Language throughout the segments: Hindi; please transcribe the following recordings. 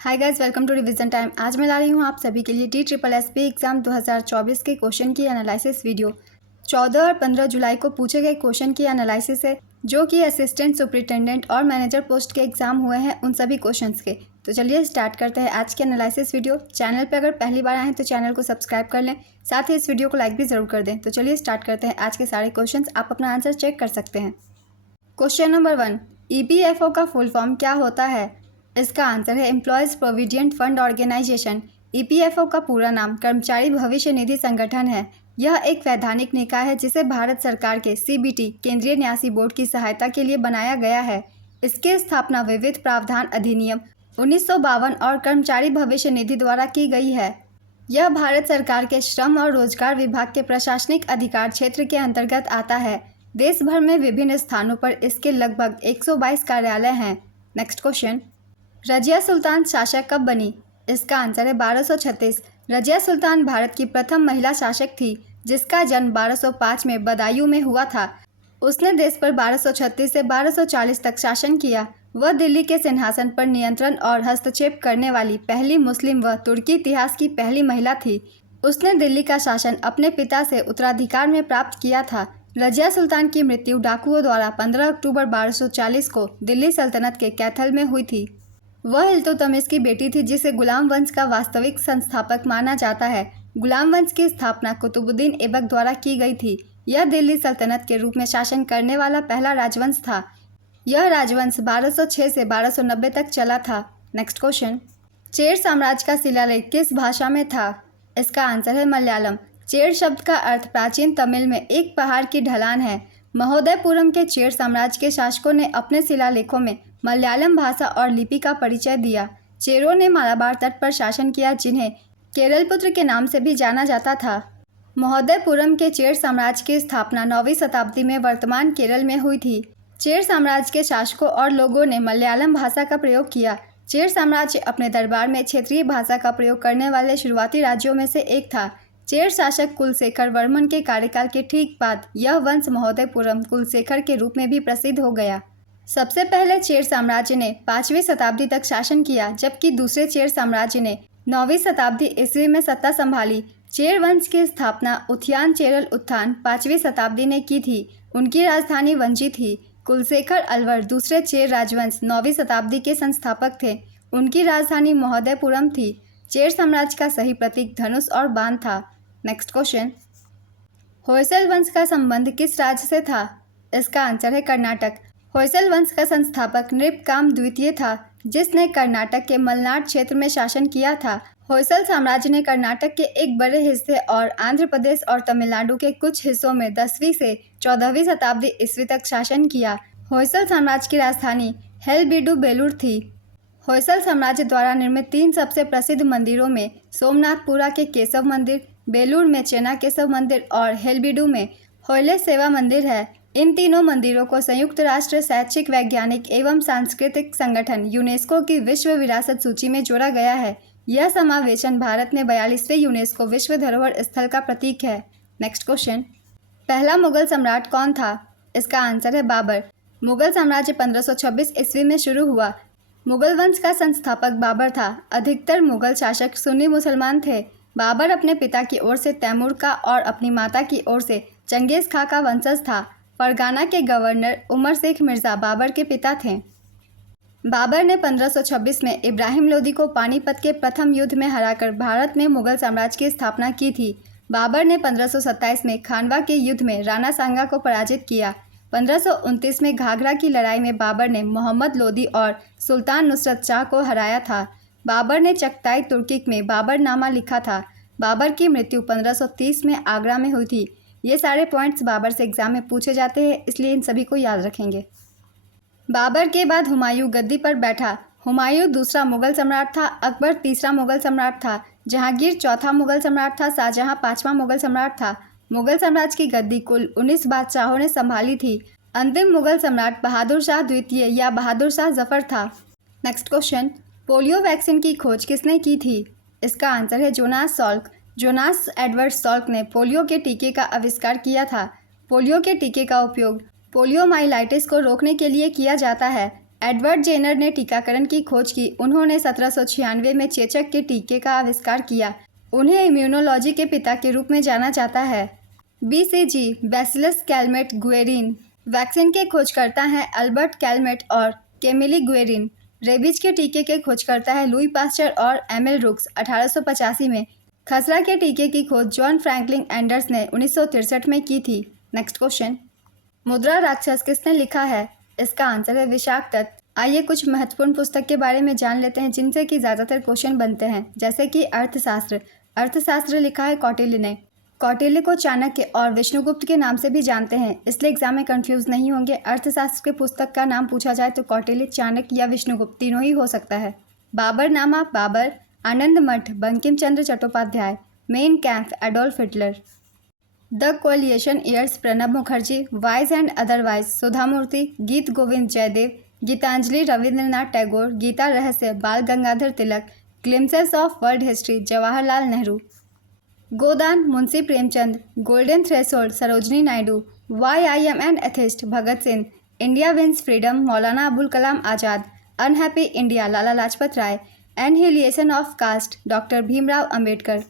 Hi guys, welcome to revision time. आज मैं ला रही हूँ आप सभी के लिए TSSSB एग्ज़ाम 2024 के क्वेश्चन की एनालिसिस वीडियो। 14 और 15 जुलाई को पूछे गए क्वेश्चन की एनालिसिस है, जो कि असिस्टेंट सुपरिटेंडेंट और मैनेजर पोस्ट के एग्जाम हुए हैं उन सभी क्वेश्चंस के। तो चलिए स्टार्ट करते हैं आज की एनालिसिस वीडियो। चैनल पर अगर पहली बार आए हैं तो चैनल को सब्सक्राइब कर लें, साथ ही इस वीडियो को लाइक भी ज़रूर कर दें। तो चलिए स्टार्ट करते हैं आज के सारे क्वेश्चन। आप अपना आंसर चेक कर सकते हैं। क्वेश्चन नंबर 1, EPFO का फुल फॉर्म क्या होता है? इसका आंसर है Employees Provident Fund Organisation. EPFO का पूरा नाम कर्मचारी भविष्य निधि संगठन है। यह एक वैधानिक निकाय है जिसे भारत सरकार के CBT केंद्रीय न्यासी बोर्ड की सहायता के लिए बनाया गया है। इसकी स्थापना विविध प्रावधान अधिनियम 1952 और कर्मचारी भविष्य निधि द्वारा की गई है। यह भारत सरकार के श्रम और रोजगार विभाग के प्रशासनिक अधिकार क्षेत्र के अंतर्गत आता है। देश भर में विभिन्न स्थानों पर इसके लगभग 122 कार्यालय हैं। नेक्स्ट क्वेश्चन, रजिया सुल्तान शासक कब बनी? इसका आंसर है 1236। रजिया सुल्तान भारत की प्रथम महिला शासक थी, जिसका जन्म 1205 में बदायूं में हुआ था। उसने देश पर 1236 से 1240 तक शासन किया। वह दिल्ली के सिंहासन पर नियंत्रण और हस्तक्षेप करने वाली पहली मुस्लिम व तुर्की इतिहास की पहली महिला थी। उसने दिल्ली का शासन अपने पिता से उत्तराधिकार में प्राप्त किया था। रजिया सुल्तान की मृत्यु डाकुओं द्वारा 15 अक्टूबर 1240 को दिल्ली सल्तनत के कैथल में हुई थी। वह इल्तुतमिश की बेटी थी, जिसे गुलाम वंश का वास्तविक संस्थापक माना जाता है। गुलाम वंश की स्थापना कुतुबुद्दीन ऐबक द्वारा की गई थी। यह दिल्ली सल्तनत के रूप में शासन करने वाला पहला राजवंश था। यह राजवंश 1206 से 1290 तक चला था। नेक्स्ट क्वेश्चन, चेर साम्राज्य का शिलालेख किस भाषा में था? इसका आंसर है मलयालम। चेर शब्द का अर्थ प्राचीन तमिल में एक पहाड़ की ढलान है। महोदयपुरम के चेर साम्राज्य के शासकों ने अपने शिलालेखों में मलयालम भाषा और लिपि का परिचय दिया। चेरों ने मालाबार तट पर शासन किया, जिन्हें केरलपुत्र के नाम से भी जाना जाता था। महोदयपुरम के चेर साम्राज्य की स्थापना 9वीं शताब्दी में वर्तमान केरल में हुई थी। चेर साम्राज्य के शासकों और लोगों ने मलयालम भाषा का प्रयोग किया। चेर साम्राज्य अपने दरबार में क्षेत्रीय भाषा का प्रयोग करने वाले शुरुआती राज्यों में से एक था। चेर शासक कुलशेखर वर्मन के कार्यकाल के ठीक बाद यह वंश महोदयपुरम कुलशेखर के रूप में भी प्रसिद्ध हो गया। सबसे पहले चेर साम्राज्य ने 5वीं शताब्दी तक शासन किया, जबकि दूसरे चेर साम्राज्य ने 9वीं शताब्दी ईस्वी में सत्ता संभाली। चेर वंश की स्थापना उथयान चेरल उत्थान 5वीं शताब्दी ने की थी। उनकी राजधानी वंजी थी। कुलशेखर अलवर दूसरे चेर राजवंश 9वीं शताब्दी के संस्थापक थे। उनकी राजधानी महोदयपुरम थी। चेर साम्राज्य का सही प्रतीक धनुष और बाण था। नेक्स्ट क्वेश्चन, होयसल वंश का संबंध किस राज्य से था? इसका आंसर है कर्नाटक। होयसल वंश का संस्थापक नृपकाम द्वितीय था, जिसने कर्नाटक के मलनाड क्षेत्र में शासन किया था। होयसल साम्राज्य ने कर्नाटक के एक बड़े हिस्से और आंध्र प्रदेश और तमिलनाडु के कुछ हिस्सों में 10वीं से 14वीं शताब्दी ईस्वी तक शासन किया। होयसल साम्राज्य की राजधानी हेलबीडु बेलूर थी। होयसल साम्राज्य द्वारा निर्मित 3 सबसे प्रसिद्ध मंदिरों में सोमनाथपुरा के केशव मंदिर, बेलूर में चेना केशव मंदिर और हेलबीडु में होयले सेवा मंदिर है। इन तीनों मंदिरों को संयुक्त राष्ट्र शैक्षिक, वैज्ञानिक एवं सांस्कृतिक संगठन यूनेस्को की विश्व विरासत सूची में जोड़ा गया है। यह समावेशन भारत में 42वें यूनेस्को विश्व धरोहर स्थल का प्रतीक है। नेक्स्ट क्वेश्चन, पहला मुगल सम्राट कौन था? इसका आंसर है बाबर। मुगल साम्राज्य 1526 ईस्वी में शुरू हुआ। मुगल वंश का संस्थापक बाबर था। अधिकतर मुगल शासक सुन्नी मुसलमान थे। बाबर अपने पिता की ओर से तैमूर का और अपनी माता की ओर से चंगेज खां का वंशज था। फरगाना के गवर्नर उमर शेख मिर्ज़ा बाबर के पिता थे। बाबर ने 1526 में इब्राहिम लोदी को पानीपत के प्रथम युद्ध में हराकर भारत में मुगल साम्राज्य की स्थापना की थी। बाबर ने 1527 में खानवा के युद्ध में राणा सांगा को पराजित किया। 1529 में घाघरा की लड़ाई में बाबर ने मोहम्मद लोदी और सुल्तान नुसरत शाह को हराया था। बाबर ने चगताई तुर्किक में बाबरनामा लिखा था। बाबर की मृत्यु 1530 में आगरा में हुई थी। ये सारे पॉइंट्स बाबर से एग्जाम में पूछे जाते हैं, इसलिए इन सभी को याद रखेंगे। बाबर के बाद हुमायूं गद्दी पर बैठा। हुमायूं दूसरा मुगल सम्राट था। अकबर तीसरा मुगल सम्राट था। जहांगीर चौथा मुगल सम्राट था। शाहजहां 5वां मुगल सम्राट था। मुगल साम्राज्य की गद्दी कुल 19 बादशाहों ने संभाली थी। अंतिम मुगल सम्राट बहादुर शाह द्वितीय या बहादुर शाह जफर था। नेक्स्ट क्वेश्चन, पोलियो वैक्सीन की खोज किसने की थी? इसका आंसर है Jonas Salk. Jonas Edward Salk ने पोलियो के टीके का आविष्कार किया था। पोलियो के टीके का उपयोग पोलियोमाइलाइटिस को रोकने के लिए किया जाता है। एडवर्ड जेनर ने टीकाकरण की खोज की। उन्होंने 1796 में चेचक के टीके का आविष्कार किया। उन्हें इम्यूनोलॉजी के पिता के रूप में जाना जाता है। BCG Bacillus Calmette Guerin vaccine के खोजकर्ता हैं अल्बर्ट कैलमेट और केमिली गुएरिन। रेबीज के टीके के खोजकर्ता है लुई पास्चर और एमिल रुक्स 1885 में। खसरा के टीके की खोज जॉन फ्रैंकलिन एंडर्स ने 1963 में की थी। नेक्स्ट क्वेश्चन, मुद्रा राक्षस किसने लिखा है? इसका आंसर है विशाख दत्त। आइए कुछ महत्वपूर्ण पुस्तक के बारे में जान लेते हैं जिनसे कि ज़्यादातर क्वेश्चन बनते हैं, जैसे कि अर्थशास्त्र। अर्थशास्त्र लिखा है कौटिल्य ने। कौटिल्य को चाणक्य और विष्णुगुप्त के नाम से भी जानते हैं, इसलिए एग्जाम में कंफ्यूज नहीं होंगे। अर्थशास्त्र के पुस्तक का नाम पूछा जाए तो कौटिल्य, चाणक्य या विष्णुगुप्त तीनों ही हो सकता है। Baburnama Babur, Anand Math Bankim Chandra Chattopadhyay, Mein Kampf Adolf Hitler. The coalition years Pranab Mukherjee, wise and otherwise Sudha Murty, Geet Govind Jayadev, Gitanjali Rabindranath Tagore, Gita Rahasya Bal Gangadhar Tilak, glimpses of world history Jawaharlal Nehru. Godan Munshi Premchand, golden threshold Sarojini Naidu, why I am an atheist Bhagat Singh, India wins freedom Maulana Abul Kalam Azad, unhappy India Lala Lajpat Rai, annihilation of caste doctor Bhimrao Ambedkar.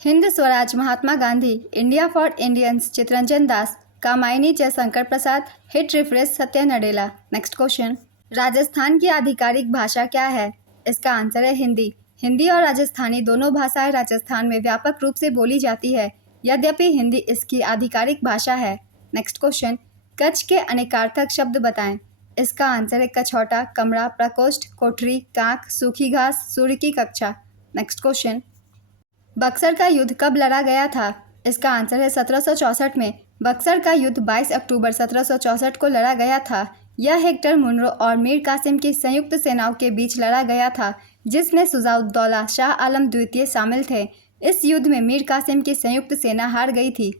Hind Swaraj Mahatma Gandhi, India for Indians Chittaranjan Das, Kamayani Jaishankar Prasad, Hit Refresh Satya Nadella. Next question, Rajasthan की आधिकारिक भाषा क्या है? इसका आंसर है हिंदी। हिंदी और राजस्थानी दोनों भाषाएं राजस्थान में व्यापक रूप से बोली जाती है, यद्यपि हिंदी इसकी आधिकारिक भाषा है। नेक्स्ट क्वेश्चन, कच्छ के अनेकार्थक शब्द बताएं। इसका आंसर है कछौटा, कमरा, प्रकोष्ठ, कोठरी, कांख, सूखी घास, सूर्य की कक्षा। नेक्स्ट क्वेश्चन, बक्सर का युद्ध कब लड़ा गया था? इसका आंसर है 1764 में। बक्सर का युद्ध 22 अक्टूबर 1764 को लड़ा गया था। यह हेक्टर मुनरो और मीर कासिम की संयुक्त सेनाओं के बीच लड़ा गया था, जिसमें सुजाउद्दौला शाह आलम द्वितीय शामिल थे। इस युद्ध में मीर कासिम की संयुक्त सेना हार गई थी।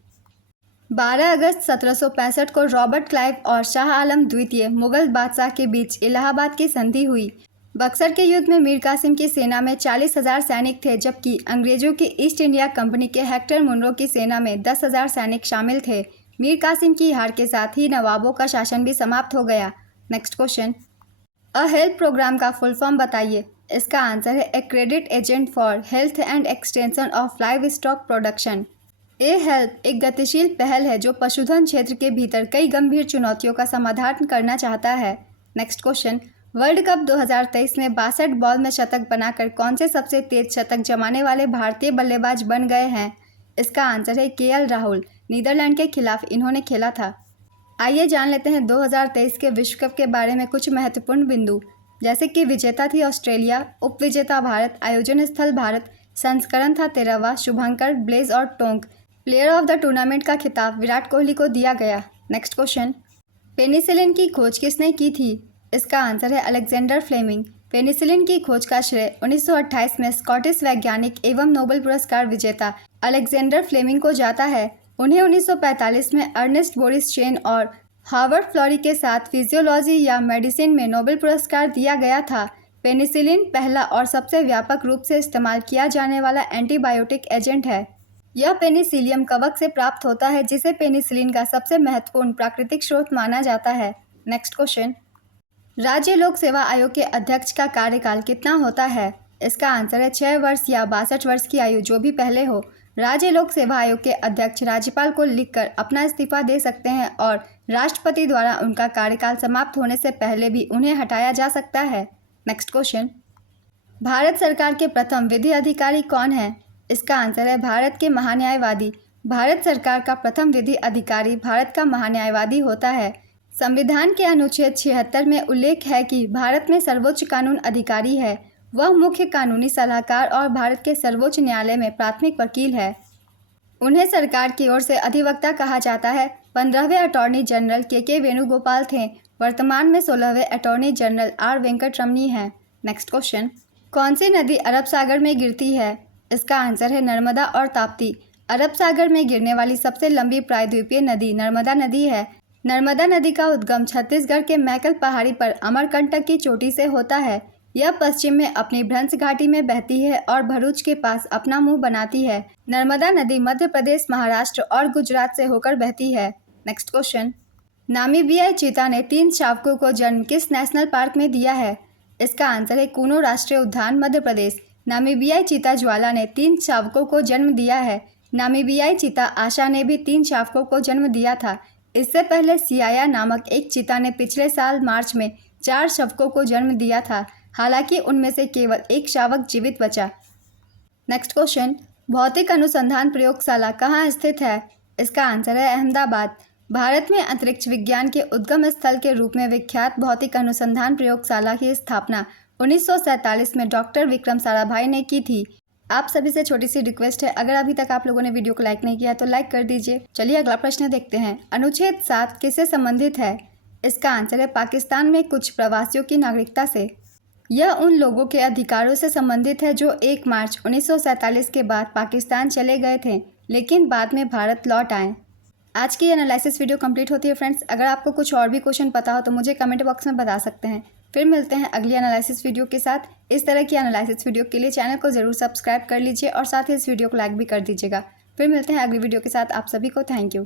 12 अगस्त 1765 को रॉबर्ट क्लाइव और शाह आलम द्वितीय मुगल बादशाह के बीच इलाहाबाद की संधि हुई। बक्सर के युद्ध में मीर कासिम की सेना में 40,000 सैनिक थे, जबकि अंग्रेजों की ईस्ट इंडिया कंपनी के हेक्टर मुनरो की सेना में 10,000 सैनिक शामिल थे। मीर कासिम की हार के साथ ही नवाबों का शासन भी समाप्त हो गया। Next question, a health programme का फुल फॉर्म बताइए। इसका आंसर है accredit agent for health and extension of livestock production. A HELP एक गतिशील पहल है जो पशुधन क्षेत्र के भीतर कई गंभीर चुनौतियों का समाधान करना चाहता है। नेक्स्ट क्वेश्चन, वर्ल्ड कप 2023 में 62 बॉल में शतक बनाकर कौन से सबसे तेज शतक जमाने वाले भारतीय बल्लेबाज बन गए हैं? इसका आंसर है KL राहुल। नीदरलैंड के खिलाफ इन्होंने खेला था। आइए जान लेते हैं 2023 के विश्व कप के बारे में कुछ महत्वपूर्ण बिंदु, जैसे कि विजेता थी ऑस्ट्रेलिया, उपविजेता भारत, आयोजन स्थल भारत, संस्करण था 13वां, शुभंकर, ब्लेज और Tonk. Player of the tournament का खिताब विराट कोहली को दिया गया। नेक्स्ट क्वेश्चन, पेनिसिलिन की खोज किसने की थी? इसका आंसर है अलेक्जेंडर फ्लेमिंग। पेनिसिलिन की खोज का श्रेय 1928 में स्कॉटिश वैज्ञानिक एवं नोबेल पुरस्कार विजेता अलेक्जेंडर फ्लेमिंग को जाता है। उन्हें 1945 में अर्नेस्ट बोरिस चेन और हार्वर्ड फ्लोरी के साथ फिजियोलॉजी या मेडिसिन में नोबेल पुरस्कार दिया गया था। पेनिसिलिन पहला और सबसे व्यापक रूप से इस्तेमाल किया जाने वाला एंटीबायोटिक एजेंट है। यह पेनिसिलियम कवक से प्राप्त होता है, जिसे पेनिसिलिन का सबसे महत्वपूर्ण प्राकृतिक स्रोत माना जाता है। नेक्स्ट क्वेश्चन, राज्य लोक सेवा आयोग के अध्यक्ष का कार्यकाल कितना होता है? इसका आंसर है 6 वर्ष या 62 वर्ष की आयु, जो भी पहले हो। राज्य लोक सेवा आयोग के अध्यक्ष राज्यपाल को लिखकर अपना इस्तीफा दे सकते हैं और राष्ट्रपति द्वारा उनका कार्यकाल समाप्त होने से पहले भी उन्हें हटाया जा सकता है। नेक्स्ट क्वेश्चन, भारत सरकार के प्रथम विधि अधिकारी कौन है? इसका आंसर है भारत के महान्यायवादी। भारत सरकार का प्रथम विधि अधिकारी भारत का महान्यायवादी होता है। संविधान के अनुच्छेद 76 में उल्लेख है कि भारत में सर्वोच्च कानून अधिकारी है। वह मुख्य कानूनी सलाहकार और भारत के सर्वोच्च न्यायालय में प्राथमिक वकील है। उन्हें सरकार की ओर से अधिवक्ता कहा जाता है। 15वें अटॉर्नी जनरल के वेणुगोपाल थे। वर्तमान में 16वें अटॉर्नी जनरल R वेंकटरमणी हैं। नेक्स्ट क्वेश्चन, कौन सी नदी अरब सागर में गिरती है? इसका आंसर है नर्मदा और ताप्ती। अरब सागर में गिरने वाली सबसे लंबी प्रायद्वीपीय नदी नर्मदा नदी है। नर्मदा नदी का उद्गम छत्तीसगढ़ के मैकल पहाड़ी पर अमरकंटक की चोटी से होता है। यह पश्चिम में अपनी भ्रंश घाटी में बहती है और भरूच के पास अपना मुंह बनाती है। नर्मदा नदी मध्य प्रदेश, महाराष्ट्र और गुजरात से होकर बहती है। नेक्स्ट क्वेश्चन, नामीबियाई चीता ने 3 शावकों को जन्म किस नेशनल पार्क में दिया है? इसका आंसर है कूनो राष्ट्रीय उद्यान, मध्य प्रदेश। नामीबियाई चीता ज्वाला ने 3 शावकों को जन्म दिया है। नामीबियाई चीता आशा ने भी 3 शावकों को जन्म दिया था। इससे पहले सियाया नामक एक चीता ने पिछले साल मार्च में 4 शावकों को जन्म दिया था। हालांकि उनमें से केवल एक शावक जीवित बचा। नेक्स्ट क्वेश्चन, भौतिक अनुसंधान प्रयोगशाला कहाँ स्थित है? इसका आंसर है अहमदाबाद। भारत में अंतरिक्ष विज्ञान के उद्गम स्थल के रूप में विख्यात भौतिक अनुसंधान प्रयोगशाला की स्थापना 1947 में डॉक्टर विक्रम साराभाई ने की थी। आप सभी से छोटी सी रिक्वेस्ट है, अगर अभी तक आप लोगों ने वीडियो को लाइक नहीं किया तो लाइक कर दीजिए। चलिए अगला प्रश्न देखते हैं। अनुच्छेद 7 किससे संबंधित है? इसका आंसर है पाकिस्तान में कुछ प्रवासियों की नागरिकता से। यह उन लोगों के अधिकारों से संबंधित है जो 1 मार्च 1947 के बाद पाकिस्तान चले गए थे लेकिन बाद में भारत लौट आए। आज की एनालिसिस वीडियो कंप्लीट होती है फ्रेंड्स। अगर आपको कुछ और भी क्वेश्चन पता हो तो मुझे कमेंट बॉक्स में बता सकते हैं। फिर मिलते हैं अगली एनालिसिस वीडियो के साथ। इस तरह की एनालिसिस वीडियो के लिए चैनल को ज़रूर सब्सक्राइब कर लीजिए और साथ ही इस वीडियो को लाइक भी कर दीजिएगा। फिर मिलते हैं अगली वीडियो के साथ। आप सभी को थैंक यू।